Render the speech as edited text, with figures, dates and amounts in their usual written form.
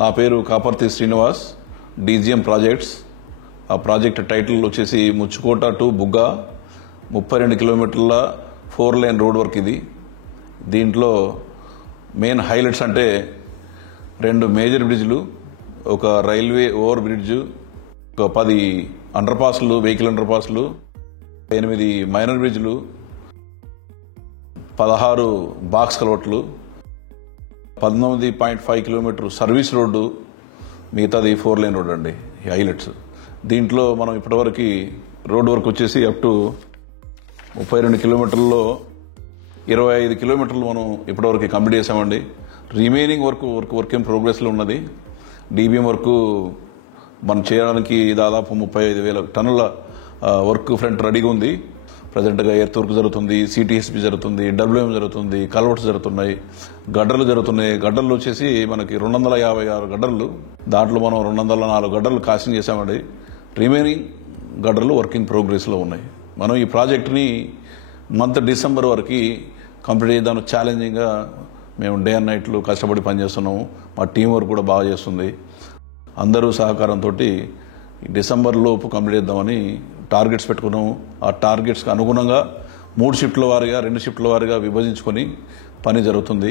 నా పేరు Kaparthi Srinivas, DGM projects. ఆ ప్రాజెక్ట్ టైటిల్ వచ్చేసి ముచ్చుకోట టు బుగ్గ 32 కిలోమీటర్ల 4 లేన్ రోడ్ వర్క్. ఇది దీంట్లో మెయిన్ హైలైట్స్ అంటే 2 మేజర్ బ్రిడ్జ్లు, ఒక రైల్వే ఓవర్ బ్రిడ్జ్, ఒక 10 అండర్ పాస్లు, వెహికల్ అండర్ పాస్లు, 8 మైనర్ బ్రిడ్జ్లు, 16 బాక్స్ కలవట్లు, 19.5 కిలోమీటర్ సర్వీస్ రోడ్డు, మిగతాది 4 లేన్ రోడ్ అండి. ఈ హైలైట్స్. దీంట్లో మనం ఇప్పటివరకు రోడ్ వర్క్ వచ్చేసి అప్ టు 32 కిలోమీటర్లలో 25 కిలోమీటర్లు మనం ఇప్పటివరకు కంప్లీట్ చేసామండి. రిమైనింగ్ వర్క్ ఇన్ ప్రోగ్రెస్లో ఉన్నది. డీబీఎం వర్క్ మనం చేయడానికి దాదాపు 35,000 టన్నుల వర్క్ ఫ్రంట్ రెడీగా ఉంది. ప్రజెంట్గా ఎర్త్ వర్క్ జరుగుతుంది, సిటీఎస్పీ జరుగుతుంది, డబ్ల్యూఎం జరుగుతుంది, కల్వర్ట్స్ జరుగుతున్నాయి, గడ్డలు జరుగుతున్నాయి. గడ్డలు వచ్చేసి మనకి 256 గడ్డలు, దాంట్లో మనం 204 గడ్డలు కాస్టింగ్ చేసామండి. రిమైనింగ్ గడ్డలు వర్కింగ్ ప్రోగ్రెస్లో ఉన్నాయి. మనం ఈ ప్రాజెక్ట్ని మంత్ డిసెంబర్ వరకు కంప్లీట్ చేద్దాం. ఛాలెంజింగ్గా మేము డే అండ్ నైట్లు కష్టపడి పనిచేస్తున్నాము. మా టీం వర్క్ కూడా బాగా చేస్తుంది. అందరూ సహకారంతో డిసెంబర్ లోపు కంప్లీట్ చేద్దామని టార్గెట్స్ పెట్టుకున్నాము. ఆ టార్గెట్స్కి అనుగుణంగా 3 షిఫ్ట్ల వారీగా 2 షిఫ్ట్ల వారీగా విభజించుకొని పని జరుగుతుంది.